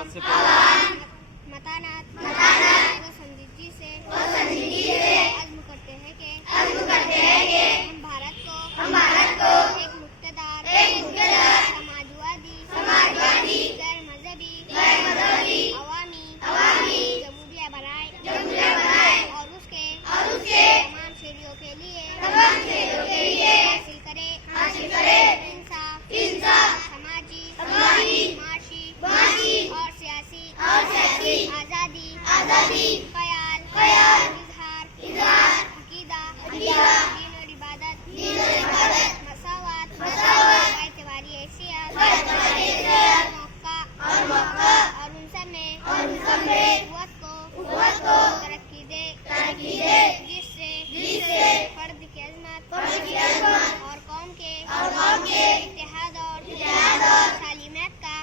متانات و سنجیدگی سے عزم کرتے ہیں کہ ہم بھارت کو ایک مقتدر سماجوادی غیر مذہبی عوامی جمہوریہ بنائے اور اس کے تمام شہریوں کے لیے حاصل کرے انصاف سماجی معاشی اور سیاسی آزادی خیال اظہار عقیدہ دین اور عبادت مساوات اعتباری حیثیت موقع اور ان سب میں قوت کو ترقی دے جس سے فرد کی عظمت اور قوم کے اتحاد اور سالمیت کا